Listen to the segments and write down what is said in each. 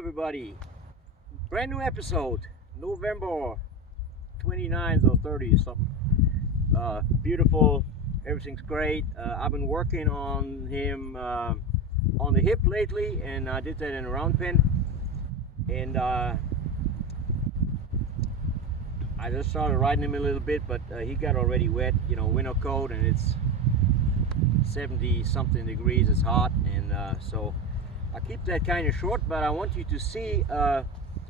everybody. Brand new episode, November 29th or 30th, something. Beautiful, everything's great. I've been working on him on the hip lately, and I did that in a round pen. And I just started riding him a little bit, but he got already wet, you know, winter coat, and it's 70 something degrees, it's hot, and so I keep that kind of short, but I want you to see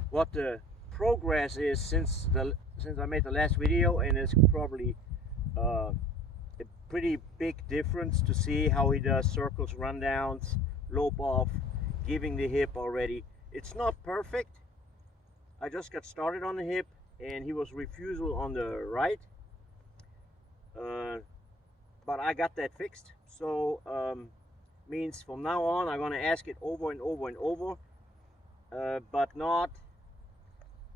what the progress is since I made the last video, and it's probably a pretty big difference to see how he does circles, rundowns, lope off, giving the hip already. It's not perfect. I just got started on the hip, and he was refusal on the right, but I got that fixed. So means from now on I'm going to ask it over and over and over, but not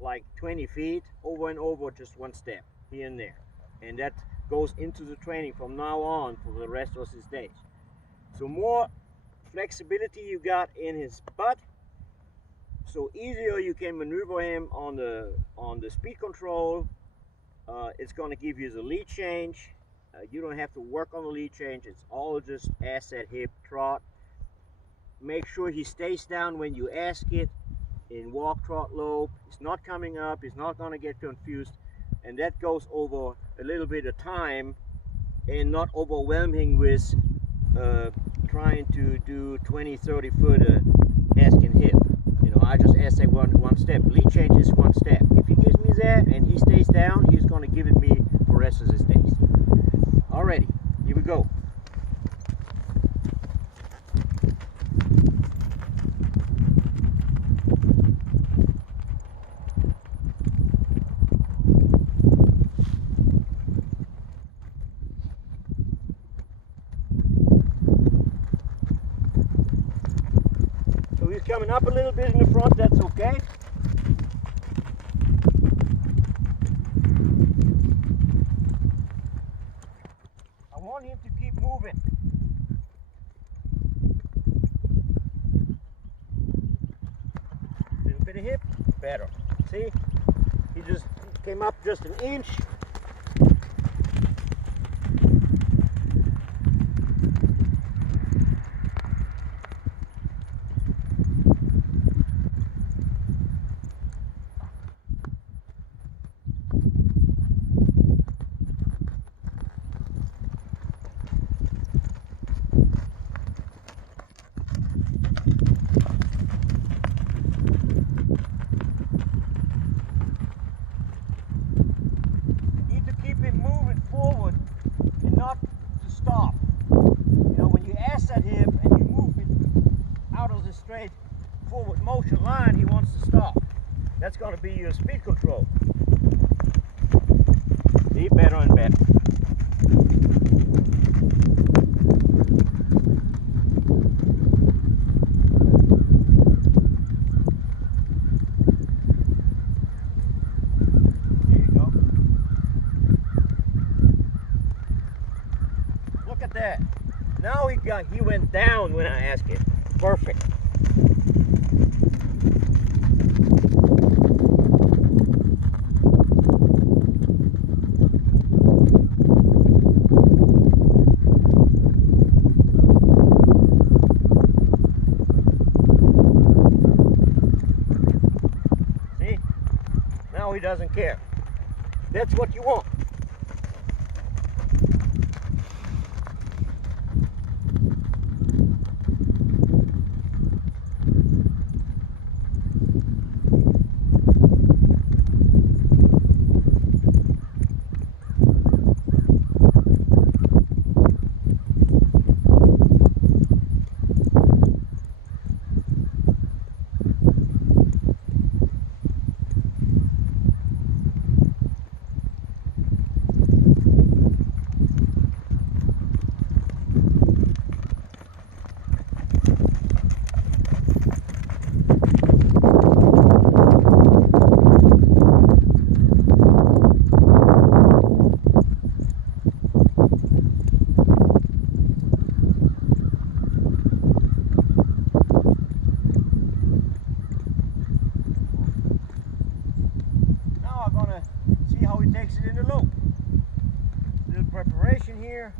like 20 feet, over and over, just one step here and there, and that goes into the training from now on for the rest of his days. So more flexibility you got in his butt, so easier you can maneuver him on the speed control. It's going to give you the lead change. You don't have to work on the lead change. It's all just asset hip trot. Make sure he stays down when you ask it in walk, trot, lope. He's not coming up. He's not going to get confused, and that goes over a little bit of time and not overwhelming with trying to do 20-30 foot asking hip. You know, I just ask that one step. Lead change is one step. If he gives me that and he stays down, he's going to give it me for the rest of his days. Alrighty, here we go. So he's coming up a little bit in the front, that's okay. I want him to keep moving. A little bit of hip, better. See? He just came up just an inch. Forward and not to stop. You know, when you ask that hip and you move it out of the straight forward motion line, he wants to stop. That's going to be your speed control. See, better and better. That. Now he went down when I asked it. Perfect. See? Now he doesn't care. That's what you want. takes it in the lope. Little preparation here.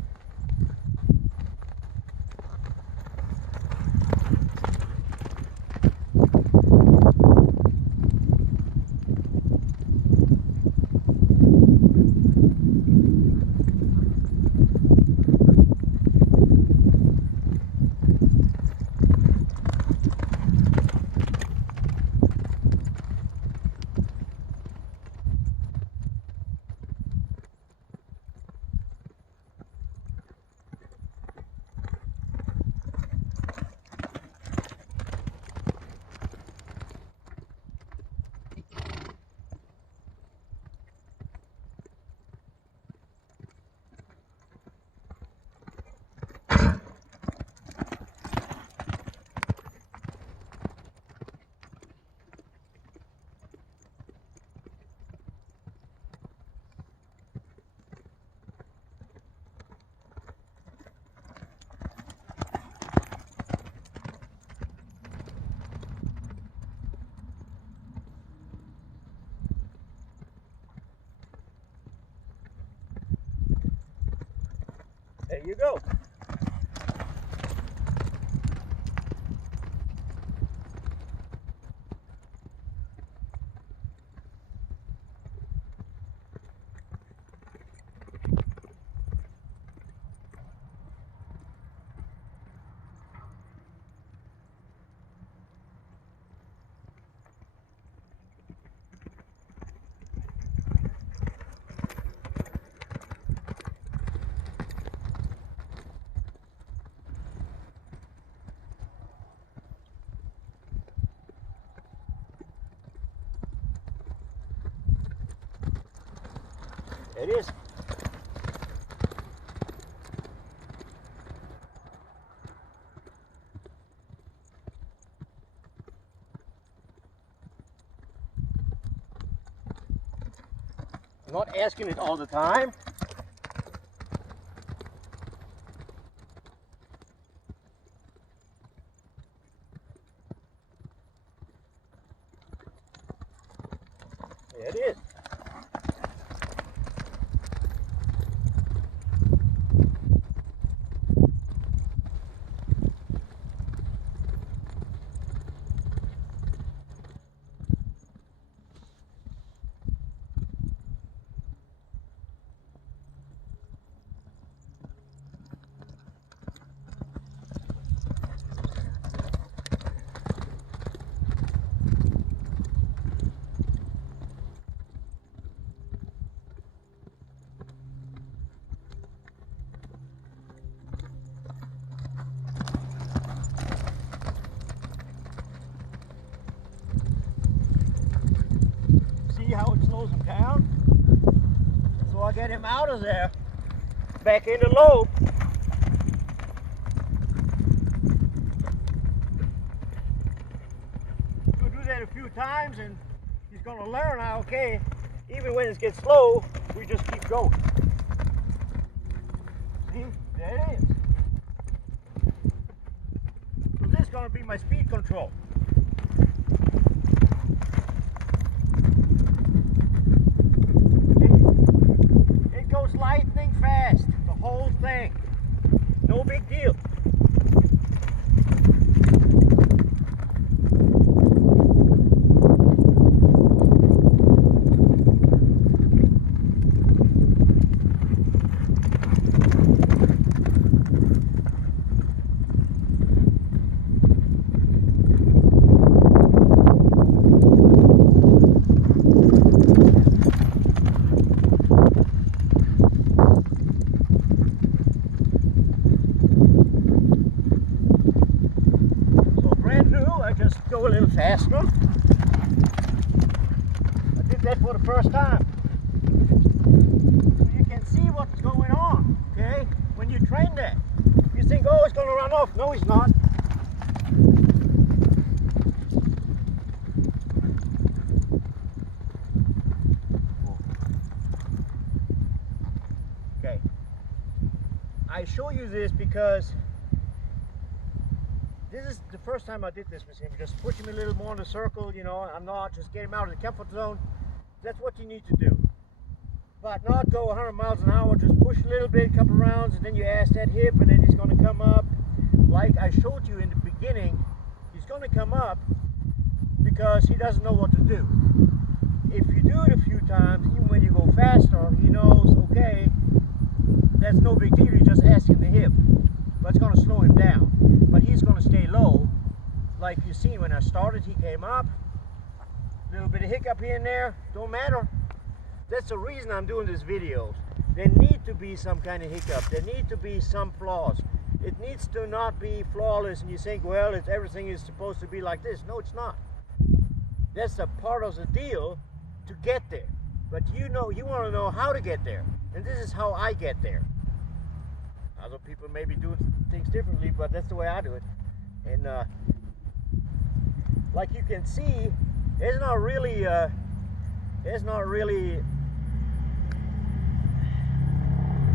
There you go. It is. I'm not asking it all the time. There it is. See how it slows him down? So I get him out of there, back in the lope. We'll do that a few times and he's going to learn how, okay, even when it gets slow, we just keep going. See, there it is. So this is going to be my speed control. Lightning fast, the whole thing. No big deal. Go a little faster. I did that for the first time. So you can see what's going on, okay? When you train that. You think, oh, it's going to run off. No, it's not. Okay. I show you this because this is the first time I did this with him. Just push him a little more in the circle, you know. I'm not just get him out of the comfort zone. That's what you need to do. but not go 100 miles an hour. Just push a little bit, a couple rounds, and then you ask that hip, and then he's going to come up. Like I showed you in the beginning, he's going to come up because he doesn't know what to do. If you do it a few times, even when you go faster, he knows, okay, that's no big deal, you're just asking the hip. But it's going to slow him down. But he's going to stay low. Like you see when I started, he came up. A little bit of hiccup here and there, don't matter. That's the reason I'm doing this video. There need to be some kind of hiccup. There need to be some flaws. It needs to not be flawless and you think, well, everything is supposed to be like this. No, it's not. That's a part of the deal to get there. But you want to know how to get there. And this is how I get there. Other people may be doing things differently, but that's the way I do it. And like you can see, there's not really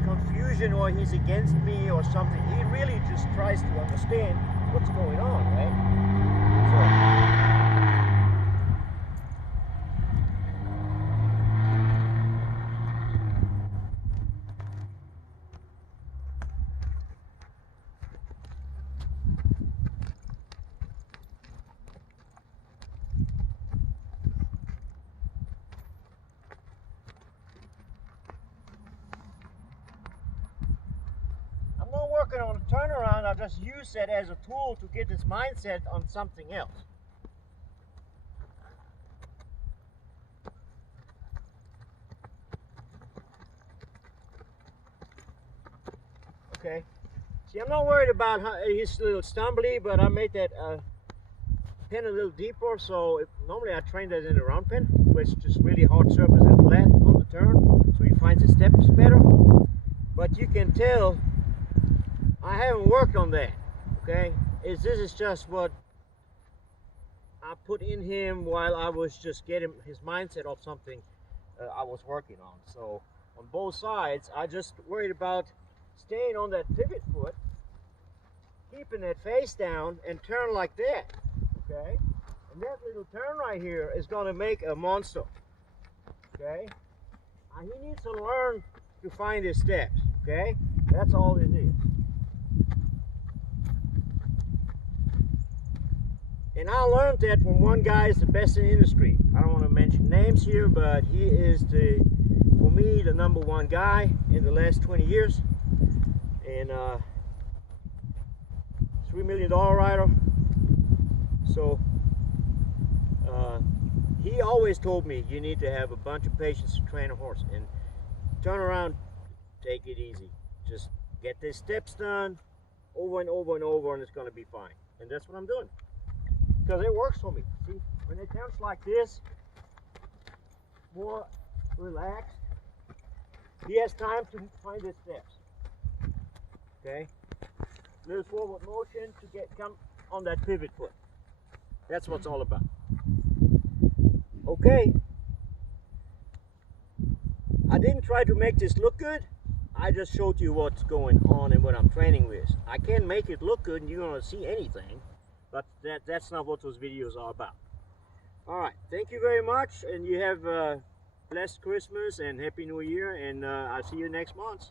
confusion or he's against me or something. He really just tries to understand what's going on, right? I'm not working on a turnaround, I just use that as a tool to get his mindset on something else. Okay, see, I'm not worried about how he's a little stumbly, but I made that pin a little deeper, so normally I train that in a round pin, which is just really hard surface and flat on the turn, so he finds his steps better. But you can tell I haven't worked on that, okay? This is just what I put in him while I was just getting his mindset of something I was working on. So on both sides, I just worried about staying on that pivot foot, keeping that face down and turn like that, okay? And that little turn right here is gonna make a monster, okay? He needs to learn to find his steps, okay? That's all it is. And I learned that from one guy who's the best in the industry. I don't want to mention names here, but he is for me, the #1 guy in the last 20 years. And $3 million rider. So he always told me you need to have a bunch of patience to train a horse. And turn around, take it easy. Just get the steps done over and over and over, and it's going to be fine. And that's what I'm doing. Because it works for me. See, when it turns like this, more relaxed, he has time to find his steps. Okay? Little forward motion to come on that pivot foot. That's what it's all about. Okay. I didn't try to make this look good. I just showed you what's going on and what I'm training with. I can't make it look good and you're going to see anything. But that's not what those videos are about. Alright, thank you very much, and you have a blessed Christmas and Happy New Year, and I'll see you next month.